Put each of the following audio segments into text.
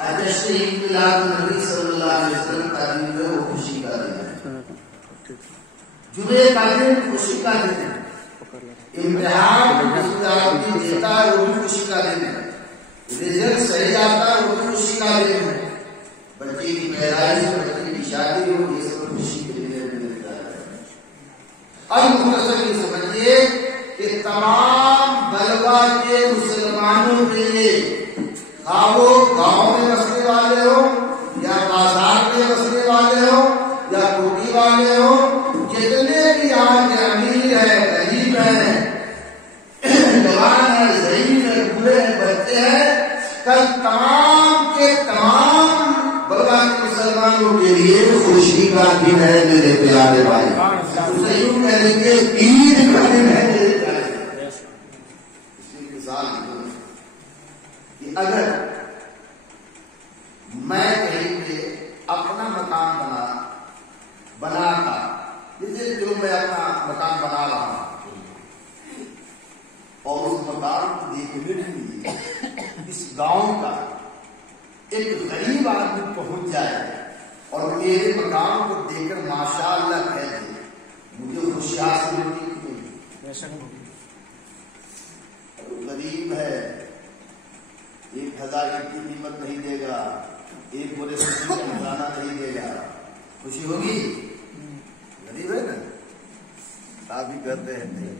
تشریح میلاد النبی صلی اللہ علیہ وسلم کا دن جو ہے وہ خوشی کا دن ہے. جمعے کا دن خوشی کا دن ہے. امتحان کی دیتا ہے وہ بھی خوشی کا دن ہے. رزلٹ صحیح آتا ہے وہ بھی خوشی کا دن ہے. بچے کی پیدائش بچے کی شادی ہو یہ سب خوشی کے لیے ملتا ہے. اب مختصر یہ سمجھیے کہ تمام بلوا کے مسلمانوں کے لیے وہ گاؤں میں بسنے والے ہو یا بازار میں بسنے والے ہو یا کوٹی والے ہو جتنے بھی آج امیر ہے غریب ہے جوان ہے ضعیف ہے بوڑھے ہیں بچے ہیں کل تمام کے تمام بلوا کے مسلمانوں کے لیے خوشی کا دن ہے میرے پیارے بھائی. اسے یوں کہہ لیں گے عید کا دن ہے میرے پیارے بھائی. اس کی مثال کہ اگر میں کہیں پہ اپنا مکان بناتا جیسے جو میں اپنا مکان بنا رہا ہوں اور اس مکان کو دیکھنے کے لیے اس گاؤں کا ایک غریب آدمی پہنچ جائے اور میرے مکان کو دیکھ کر ماشاء اللہ کہہ دے مجھے خوشی حاصل ہوتی. غریب ہے 1000 کی قیمت نہیں دے گا ایک بولے کا خزانہ نہیں دے گا خوشی ہوگی. غریب ہے نا آپ بھی کرتے ہیں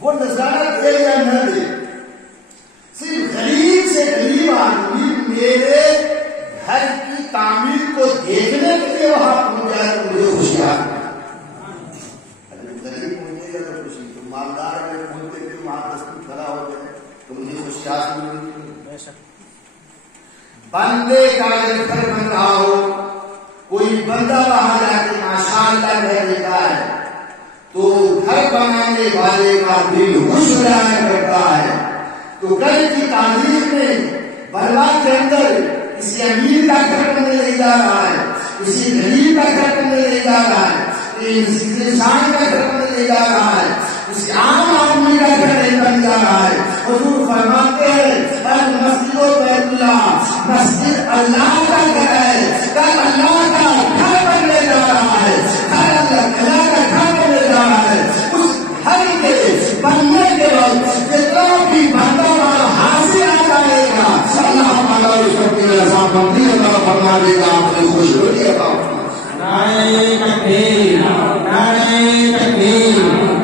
وہ نظارہ دے یا نہ دے صرف غریب سے غریب آدمی میرے گھر کی تعمیر کو دیکھنے کے لیے وہاں پہنچ جائے تو مجھے خوشی آتی. غریب پہنچے گا تو خوشی تو مالدار میں پہنچتے کہ وہاں دستور کھڑا ہو جائے تو مجھے خوشی آتی ہوگی. بندے کا اگر گھر بن رہا ہو کوئی بندہ وہاں جا کے ماشاء اللہ کہہ دیتا ہے تو گھر بنانے والے کا دل خوش ہو جایا کرتا ہے. تو گھر کی تعمیر میں بلوا کے اندر کسی امیر کا گھر بننے نہیں جا رہا ہے کسی غریب کا گھر بننے نہیں جا رہا ہے انسان کا گھر بننے نہیں جا رہا ہے کسی عام آدمی کا گھر نہیں بن جا رہا ہے. حضور فرماتے ہیں مسجد و بیت اللہ مسجد اللہ کا گھر ہے کل اللہ کا گھر بننے جا رہا ہے اللہ کا گھر بننے جا رہا ہے. اس گھر کے بننے کے وقت جتنا بھی بندہ حاصل آ جائے گا اللہ ہمارا اس وقت رضا بندی اللہ فرما دے گا آپ نے خوش ہو گیا. نعرہ تکبیر نعرہ تکبیر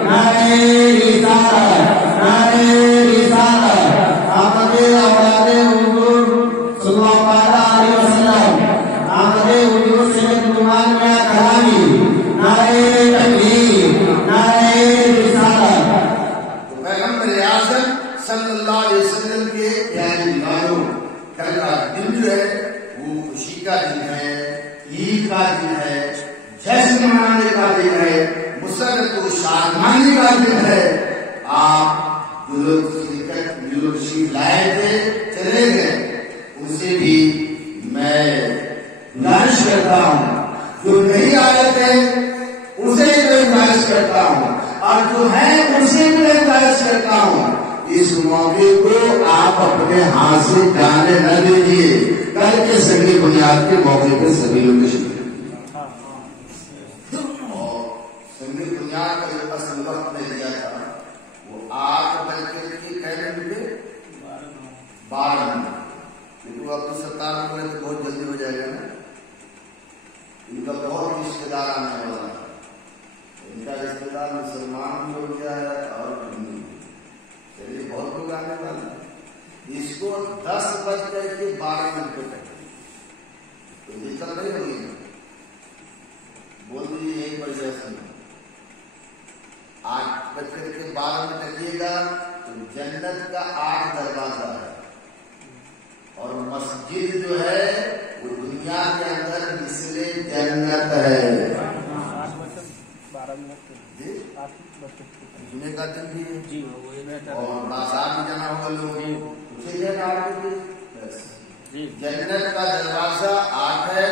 نعرہ رسالت نعرہ رسالت آمد اولاد حضور صلی اللہ علیہ وسلم آمد حضور سید نعمان میاں کرامی نعرہ تکبیر نعرہ رسالت. تو پیغمبر اعظم صلی اللہ علیہ وسلم کے پیارے دیوانوں کل کا دن جو ہے وہ خوشی کا دن ہے عید کا دن ہے جشن منانے کا دن ہے مسرت و شادمانی کا دن ہے. آپ جو لوگ تشریف لائے تھے چلے گئے ان سے بھی میں گزارش کرتا ہوں جو نہیں آئے تھے اسے بھی گزارش کرتا ہوں اور جو ہیں ان سے بھی گزارش کرتا ہوں اس موقع کو آپ اپنے ہاتھ سے جانے نہ دیجیے. کل کے سنگی بنیاد کے موقع پہ سبھی لوگ اور سنگی بنیاد کا جو اصل وقت میں دیا تھا وہ 8 بج کے پہلے ملے 12 لیکن اب تو 17 بولے تو بہت جلدی ہو جائے گا نا. ان کا بہت رشتے دار آنے والا ہے. ان کا رشتے دار مسلمان بھی ہو گیا ہے اور چلیے بہت لوگ آنے والے ہیں. اس کو 10 بج کر کے 12 منٹ تک تو دقت نہیں ہوگی نا. بول دیجیے 1 بجے سے 8 بج کر کے 12 منٹ لگیے گا تو جنت کا 8 دروازہ ہے اور مسجد جو ہے وہ دنیا کے اندر مثل جنت ہے. جمعے کا دن بھی ہے اور بازار میں جانا ہوگا لوگوں جنت کا دروازہ 8 ہے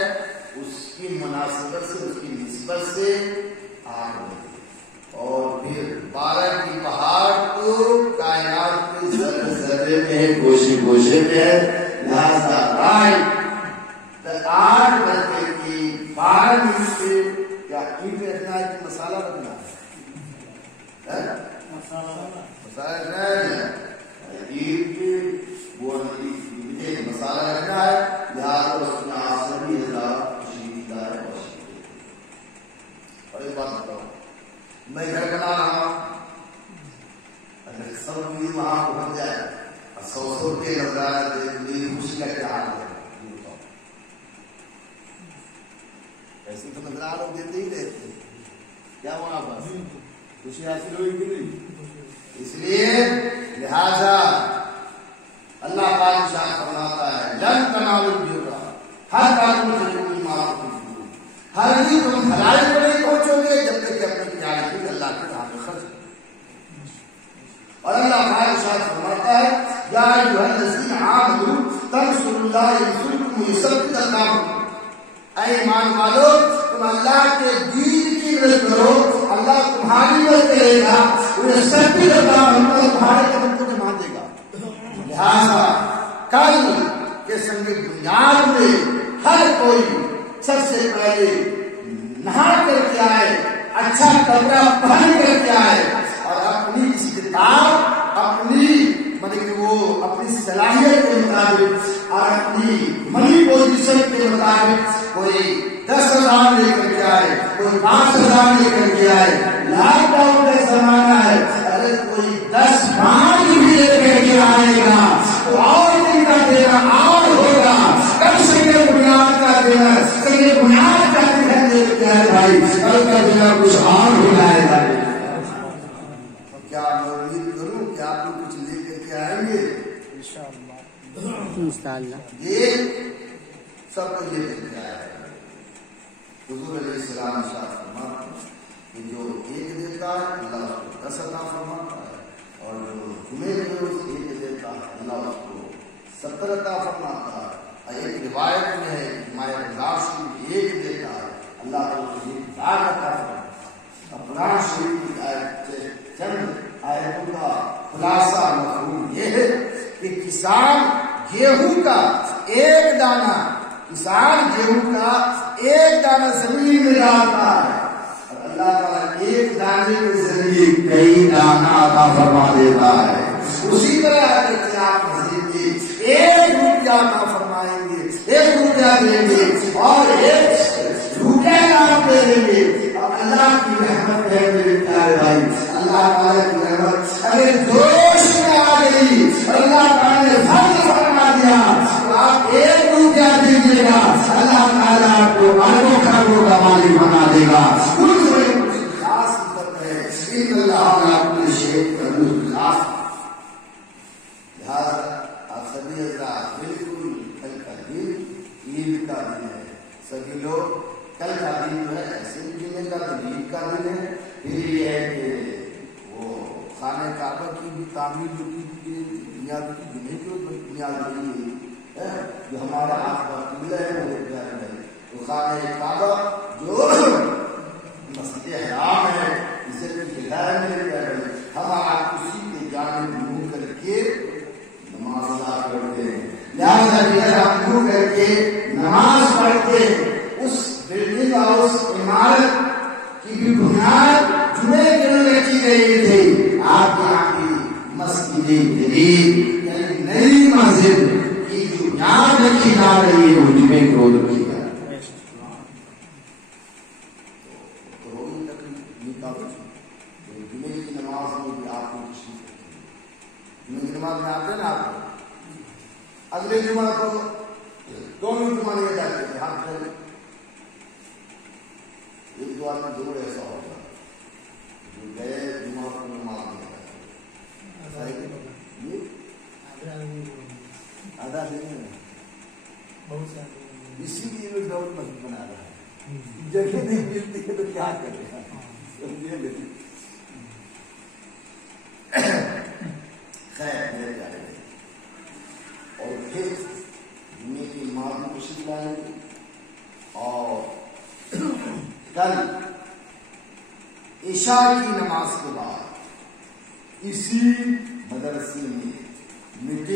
اس کی مناسبت سے اس کی نسبت سے 8 ہے اور پھر 12 کی پہاڑ کو کائنات کے ذرے ذرے پردے میں ہے، گوشے گوشے میں ہے، لہذا رائٹ 8 بجے کی 12 منٹ سے کیا اینٹ رکھنا ہے کہ مسالہ رکھنا ہے؟ مسالہ رکھنا ہے، اینٹ وہ مسالہ رکھنا ہے، لہٰذا اس میں آسر بھی ہزار شیدہ ہے اور ایک بات بتاؤ، میں گھر بنا رہا ہوں، اگر سب مجھے وہاں پہنچ جائے اور 100 روپئے نظارہ دے، میری خوشی کا کیا حال ہے؟ ایسے تو نظرہ لوگ دیتے ہی رہتے، کیا وہاں بس خوشی حاصل ہوئی کہ نہیں؟ اس لیے لہذا اللہ پاک شاہ فرماتا ہے لن تنالوا البر حتی تنفقوا مما تحبون، ہرگز تم بھلائی کو نہیں پہنچو گے جب تک کہ اپنی پیاری چیز اللہ کے راہ میں خرچ کرو. اور اللہ پاک شاہ فرماتا ہے یا ایھا الذین آمنوا تنصروا اللہ ینصرکم ویثبت اقدامکم، اے ایمان والو تم اللہ کے دین کی مدد کرو، اللہ تمہاری مدد کرے گا، ویثبت اقدامکم، تمہارے قدم کو جما دے گا. لہذا کل کے سنگ بنیاد میں ہر کوئی سب سے پہلے نہا کر کے آئے، اچھا کپڑا پہن کر کے آئے اور اپنی استطاعت، اپنی مطلب وہ اپنی صلاحیت کے مطابق اور اپنی منی پوزیشن کے مطابق کوئی 10,000 لے کر کے آئے، کوئی 5,000 لے کر کے آئے. لاک ڈاؤن کا زمانہ ہے، اگر کوئی 10,500 بھی لے کر کے آئے گا تو اور دن کا دینا اور ہوگا. کل سے یہ بنیاد کا دینا، یہ بنیاد کا دینا لے کے آئے بھائی، کل کا دینا کچھ اور ہو جائے گا. کیا میں امید کروں کہ آپ لوگ کچھ لے کر کے آئیں گے انشاءاللہ. یہ سب کو لے کر کے آئے. حضور علیہ السلام ارشاد فرماتے ہیں کہ جو ایک دیتا ہے اللہ اس کو 10 عطا فرماتا ہے، اور جو جمعے میں اس ایک دیتا ہے اللہ اس کو 70 عطا فرماتا ہے. ایک روایت میں ہے ہمارے اللہ سے ایک دیتا ہے اللہ کو 1,000 عطا فرماتا ہے. قرآن شریف کی آیت چند آیتوں کا خلاصہ مفہوم یہ ہے کہ کسان گیہوں کا ایک دانہ زمین میں ڈالتا ہے اور اللہ تعالیٰ ایک دانے کے ذریعے کئی دانہ عطا فرما دیتا ہے. اسی طرح اگر آپ مسجد میں 1 روپیہ عطا فرمائیں گے، 1 روپیہ دیں گے اور 1 روپیہ آپ دے دیں گے، اللہ کی رحمت ہے میرے پیارے بھائی. اللہ تعالیٰ کی رحمت اگر جوش میں آ گئی، اللہ تعالیٰ نے فرض فرما دیا تو آپ 1 روپیہ دیجیے گا، اللہ تعالیٰ آپ کو اربوں خربوں کا مالک بنا دے گا. کچھ خاص صفت ہے ان اللہ آپ کے شیخ کا خاص. لہٰذا آپ سبھی حضرات بالکل کل کا دن عید کا دن ہے. سبھی لوگ کل کا دن جو ہے ایسے جمعے کا دن عید کا دن ہے. پھر یہ ہے کہ وہ خانہ کعبہ کی بھی تعمیر جو کی بنیاد کی جمعے کی بنیاد نہیں ہے جو ہمارا آس پاس ملا ہے میرے پیارے بھائی. تو خانہ کعبہ جو مسجد حرام ہے اسے بھی ہے میرے پیارے بھائی. ہم آپ اسی کے جانب منہ کر کے نماز ادا کرتے ہیں. لہٰذا ہم منہ کر کے نماز پڑھتے اس بلڈنگ اور اس عمارت کی بھی بنیاد جمعے کے لیے رکھی گئی تھی. آپ یہاں کی مسجد جدید یعنی نئی مسجد کی جو بنیاد رکھی جا رہی ہے وہ جمعے کے روز رکھی جا رہی ہے. جمعے کی نماز میں بھی آپ کو جمعے کی نماز میں آتے ہیں نا آپ اگلے جمعہ کو دونوں جمعہ لے جاتے تھے. ہاتھ پھیلے ایک دو آدمی ضرور ایسا ہوگا جو گئے جمعہ کو نماز میں آدھا دن اسی لیے وہ ڈبل مسجد بنا رہا ہے. جگہ نہیں ملتی ہے تو کیا کرے گا. خیر میرے پیارے اور پھر جمعے کی نماز میں خوشی لائیں گے. اور کل عشاء کی نماز کے بعد اسی مدرسے میں مڈ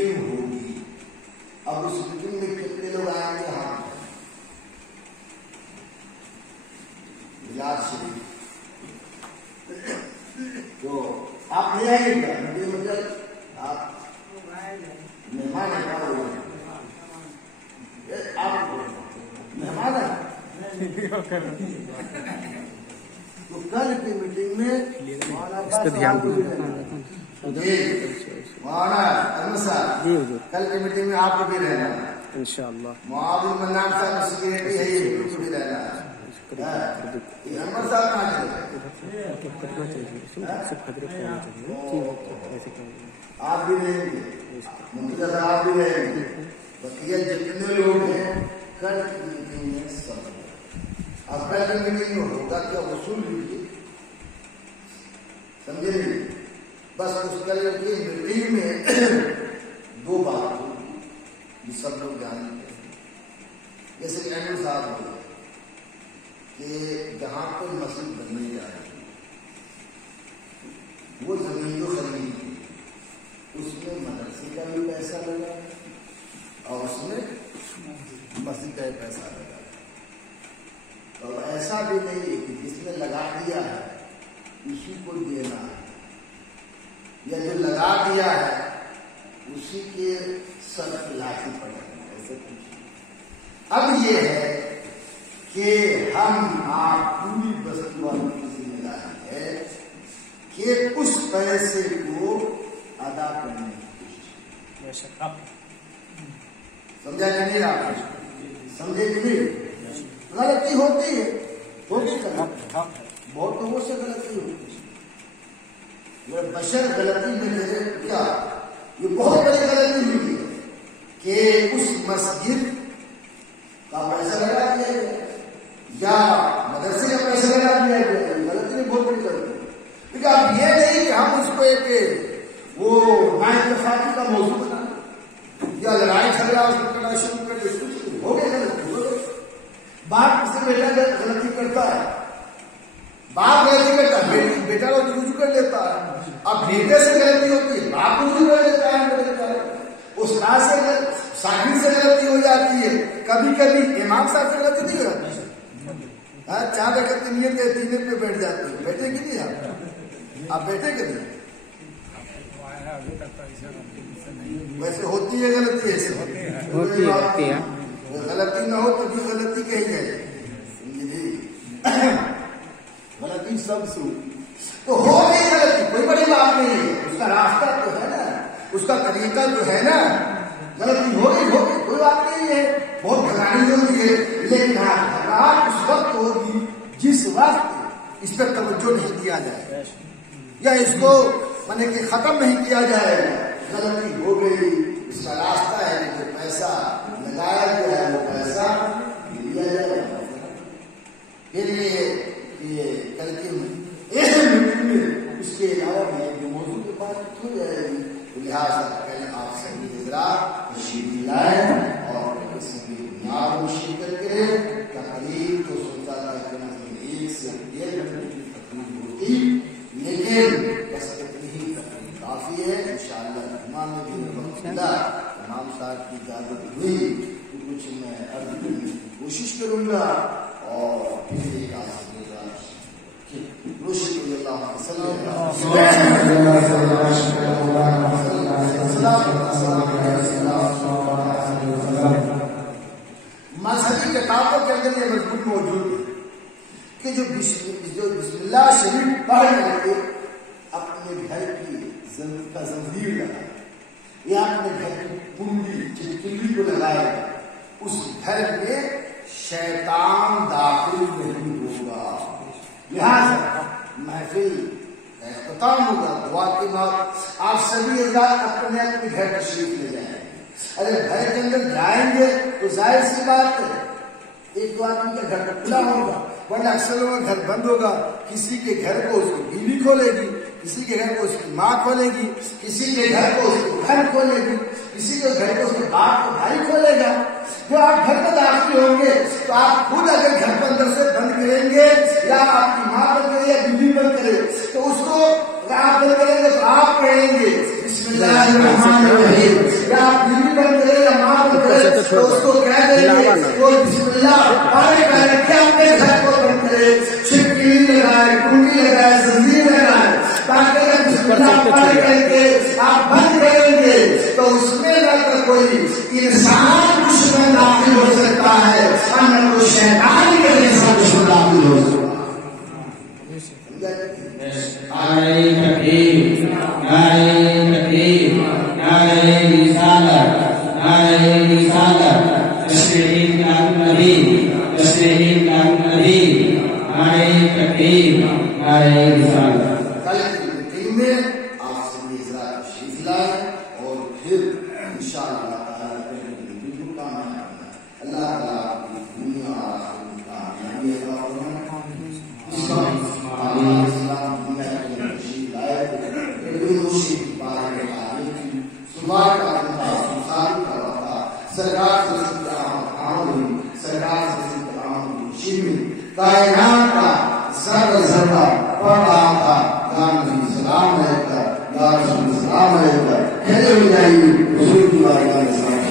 تو کل کی میٹنگ میں کل کی میٹنگ میں آپ کو بھی رہنا ہے انشاءاللہ. معاون منان صاحب سیکریٹری ہے، یہ کو بھی رہنا ہے. احمد صاحب کہاں چلے؟ آپ بھی رہیں گے، منتظر آپ بھی رہیں گے. بقیہ جتنے لوگ ہیں کل کی میٹنگ میں سب. اب کل کی میٹنگ میں ہوگا کیا وصول لیجیے، سمجھے نہیں؟ بس اس کل کی میٹنگ میں دو بات ہوگی، یہ سب لوگ جانتے ہیں. جیسے کہ احمد صاحب بولے کہ جہاں پر مسجد بننے جا رہی ہے وہ زمین جو خریدی تھی اس میں مدرسے کا بھی پیسہ لگا اور اس میں مسجد کا بھی پیسہ لگا. اور ایسا بھی نہیں ہے کہ جس نے لگا دیا ہے اسی کو دینا ہے، یا جو لگا دیا ہے اسی کے سر لاٹھی پڑے. ایسے کچھ اب یہ ہے کہ ہم آپ پوری بستی والوں کی ذمہ داری ہے کہ اس پیسے کو ادا کرنے کی کوشش. سمجھا کہ نہیں؟ آپ سمجھے کہ نہیں؟ غلطی ہوتی ہے، بہت لوگوں سے غلطی ہوتی ہے. بشر غلطی میں رہے کیا یہ بہت بڑی غلطی ہوئی ہے کہ اس مسجد کا پیسہ لگا دیا گیا یا مدرسے کا پیسہ لگا دیا گیا. غلطی نہیں، بہت بڑی غلطی. لیکن اب یہ نہیں کہ ہم اس کو ایک وہ نااتفاقی کا موضوع بنا یا لڑائی جھگڑا اس کو کرنا شروع کر دے. ہو گیا غلطی، ہو گیا. باپ سے بیٹا غلطی کرتا ہے، باپ غلطی کرتا ہے، بیٹا کو رجوع کر لیتا ہے. اب بیٹے سے غلطی ہوتی ہے، باپ کو رجوع کر لیتا ہے. استاد سے شاگرد سے غلطی ہو جاتی ہے. کبھی کبھی امام صاحب سے غلطی نہیں ہوتی. 4 رکعت کی نیت ہے، 3 پہ بیٹھ جاتے ہیں. بیٹھے کہ نہیں؟ آپ بیٹھے کہ نہیں؟ ویسے ہوتی ہے غلطی، ایسے ہوتی ہے. غلطی نہ ہو تبھی غلطی کہی جائے. غلطی سب سے تو ہو گئی غلطی، کوئی بڑی بات نہیں ہے. اس کا راستہ تو ہے نا، اس کا طریقہ تو ہے نا. غلطی ہو گئی کوئی بات نہیں ہے، بہت گھبرانے ضروری ہے. لیکن گھبراہٹ اس وقت ہوگی جس وقت اس پہ توجہ نہیں کیا جائے یا اس کو کہ ختم نہیں کیا جائے. غلطی ہو گئی، اس کا راستہ ہے کہ پیسہ لگایا گیا ہے وہ پیسہ لیا جائے. پھر یہ کل کے اس کے علاوہ بھی جو موضوع کے بات ہو جائے گی. لہٰذا پہلے آپ سبھی حضرات تشریف لائے اور کسی کی بنیاد میں شرکت کریں. تقریب تو سوچا تھا کہ 1 سے 1.5 گھنٹے کی تقریب ہوتی، لیکن بس اتنی ہی تقریب کافی ہے. انشاءاللہ امام نے بھی وقت ملا، امام صاحب کی اجازت ہوئی تو کچھ میں عرض کرنے کی کوشش کروں گا. اور پھر ایک مذہبی کتابوں کے اندر یہ مضمون موجود ہے کہ جو بسم اللہ شریف پڑھ کر کے اپنے گھر کی زنجیر لگائے یا اپنے گھر کی کنڈی چٹکلی کو لگائے، اس گھر میں شیطان داخل نہیں ہوگا. لہٰذا محفل اختتام ہوگا، دعا کے بعد آپ سبھی حضرات اپنے اپنے گھر تشریف لے جائیں گے. اگر گھر کے اندر جائیں گے تو ظاہر سی بات ہے ایک دو آدمی کا گھر کھلا ہوگا، ورنہ اکثر لوگوں کا گھر بند ہوگا. کسی کے گھر کو اس کی بیوی کھولے گی، کسی کے گھر کو اس کی ماں کھولے گی، کسی کے گھر کو اس کی بہن کھولے گی، کسی کے گھر کو اس کے باپ کو بھائی کھولے گا. جو آپ گھر میں داخل ہوں گے تو آپ خود اگر گھر کو اندر سے بند کریں گے یا آپ کی ماں بند کرے یا بیوی بند کرے تو اس کو اگر آپ بند کریں گے تو آپ کہیں گے بسم اللہ الرحمن الرحیم، یا آپ بیوی بند کرے یا ماں بند کرے تو اس کو کہہ دیں گے وہ بسم اللہ پڑھ کر کے اپنے گھر کو بند کرے، چھپکی لگائے، کنڈی لگائے، زنجیر لگائے، تاکہ اگر بسم اللہ پڑھ کر کے آپ بند کریں گے تو اس میں نہ کوئی انسان دشمن داخل ہو سکتا ہے، اور نہ کوئی شیطان کے انسان دشمن نعرہ رسالت، نعرہ رسالت، تشریف النبی، تشریف النبی، نعرہ تکبیر، نعرہ رسالت۔ کل کی میٹنگ میں آپ سے میزرا تشریف لائے اور پھر انشاءاللہ تعالیٰ بالکل کامیاب اللہ تعالیٰ کی دنیا اور آخرت کی کامیابی عطا فرمائے۔ اسلام میں تشریف لائے بڑی خوشی کی بات ہے، صبح کا سرکار سے سرکار سے کائنات کا سر سرا پڑھا تھا سلام علیکم یا رسول سلام علیکم کھڑے ہو جائیے حضور کی بارگاہ میں